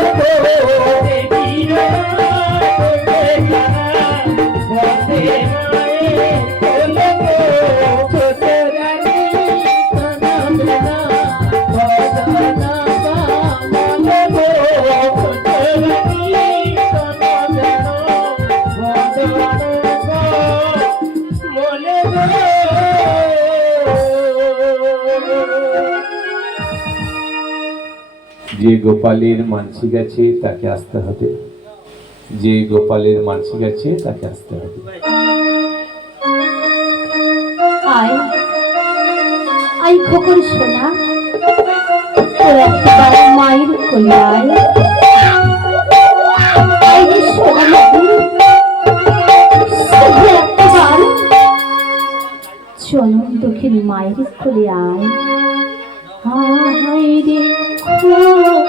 Oh, যে গোপালের মানসিক আছে তাকে আসতে হবে। যে গোপালের মানসিক আছে তাকে আসতে হবে। আয়। মায়ের কোলে আয় আয় সোনা শুধু একবার চলন দুঃখের মায়ের কোলে আয় আয় রে খোকন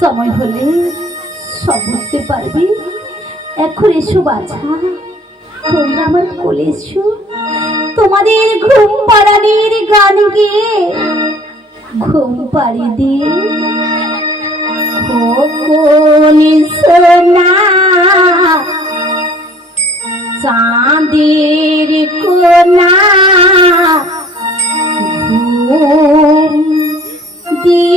সময় হলে সব বুঝতে পারবি। এখন এসো বাছা, তোমরা আমার কোলে এসো। তোমাদের ঘুম পাড়ানির গান গিয়ে, ঘুম পাড়ি দিয়ে খোকনি সোনা, চাঁদের কোনা, ঘুম দিয়ে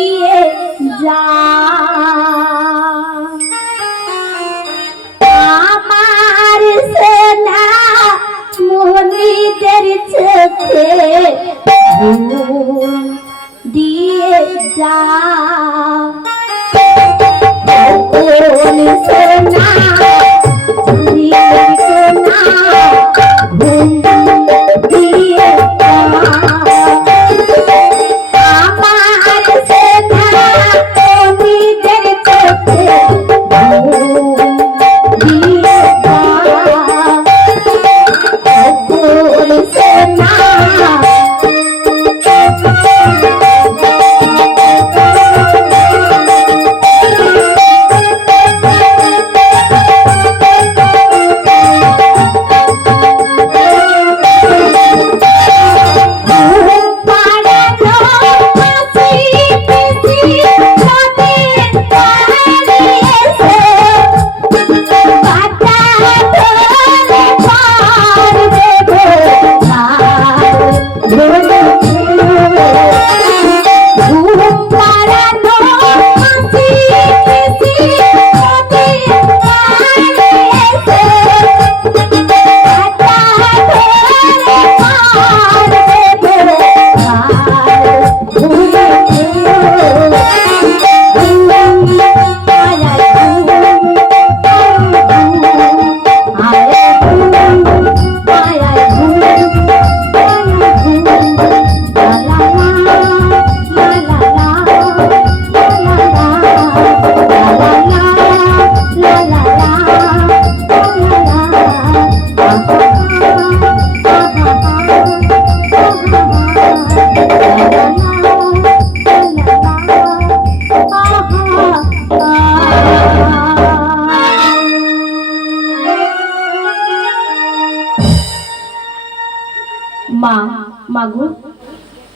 মাগু।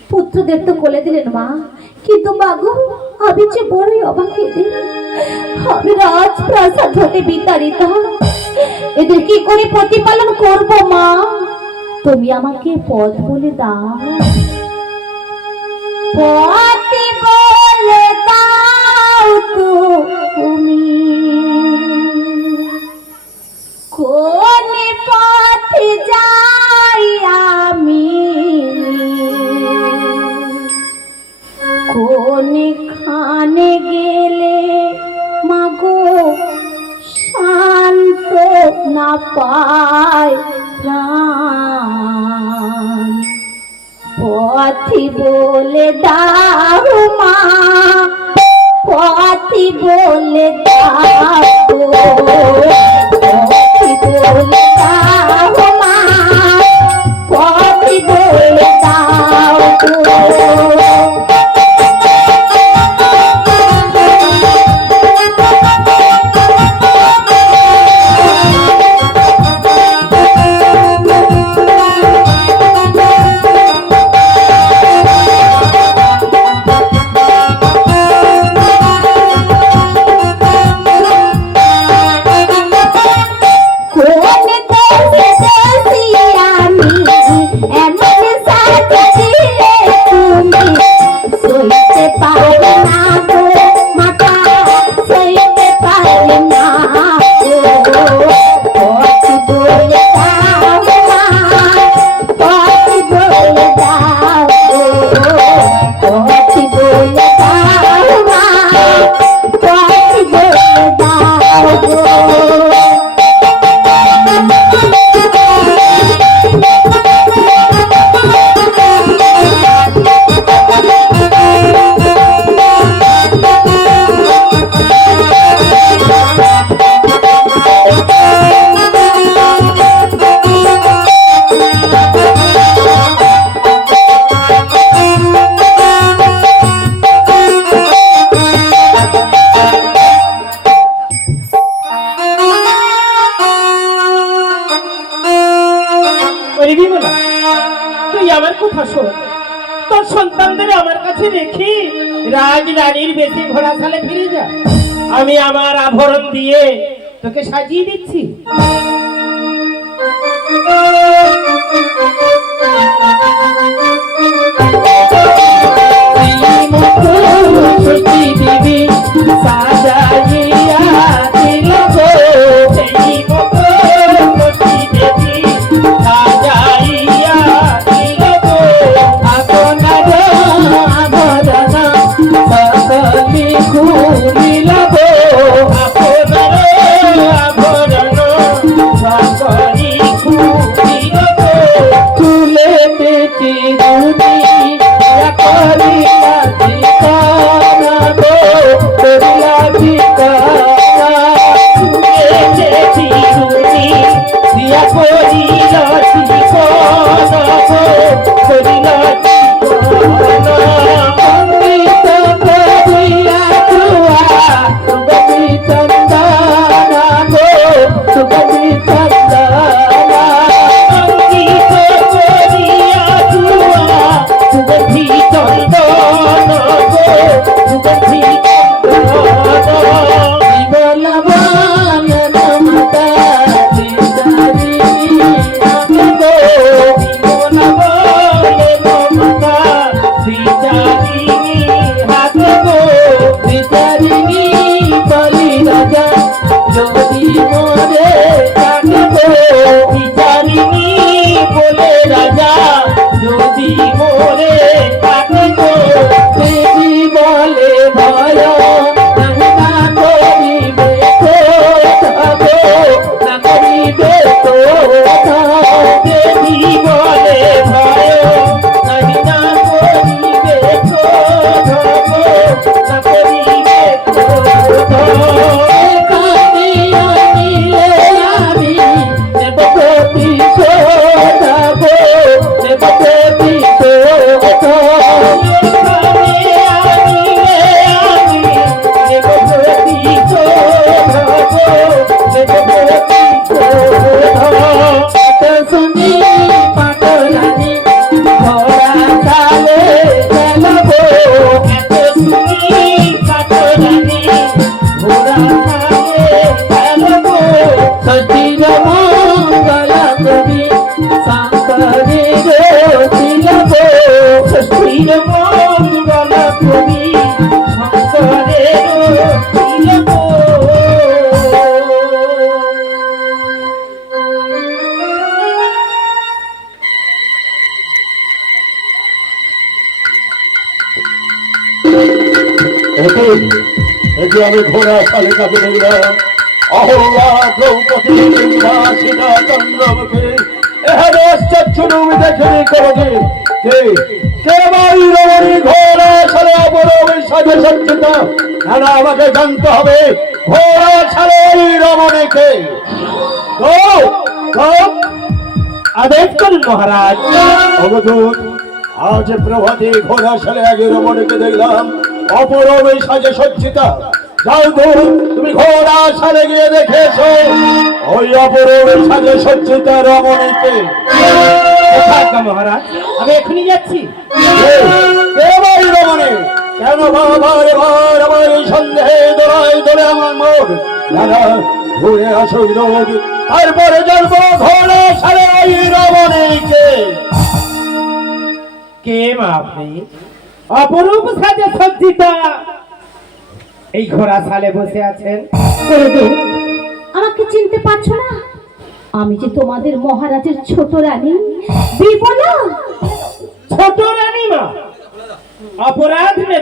পুত্রদের তো কোলে দিলেন মা। কিন্তু মাগু, আমি যে বড়ই অবাক। এদের আমি রাজপ্রাসাদ হতে বিতাড়িত। এদের কি করে প্রতিপালন করব মা? তুমি আমাকে পথ বলে দাও। পথ? পথি কাছে রাজ রানীর বেশি ঘোড়া সালে ফিরে যা। আমি আমার আভরণ দিয়ে তোকে সাজিয়ে দিচ্ছি। আমি ঘোড়া সালে কাজে দেখলাম অহল্লা দ্রৌপদী সীতা চন্দ্রমুখী ঘোড়া আমাকে জানতে হবে, ঘোড়া এই রমণীকে আদেশ করুন মহারাজ। আজ প্রভাতে ঘোড়া সালে আগে রমণীকে দেখলাম অপরমে সাজে সজ্জিত তুমি ঘোড়া সালে গিয়ে দেখেছ ওই অপরমে সাজে সজ্জিত রমণীকে। মহারাজ? আমি এখনই যাচ্ছি। রমণী কেন বাবার এবার আমার এই সন্দেহে দোলে আমার মোড় দাদা ঘুরে আসো রোদ তারপরে জানব ঘোড়া সালে ওই রমণীকে। কে মা আপনি? অপরূপ সাজে সজ্জিতা। এই ঘোড়া সালে বসে আছেন। আমাকে চিনতে পারছ না? আমি যে তোমাদের মহারাজের ছোট রানী। ছোট ছোট রানীমা অপরাধ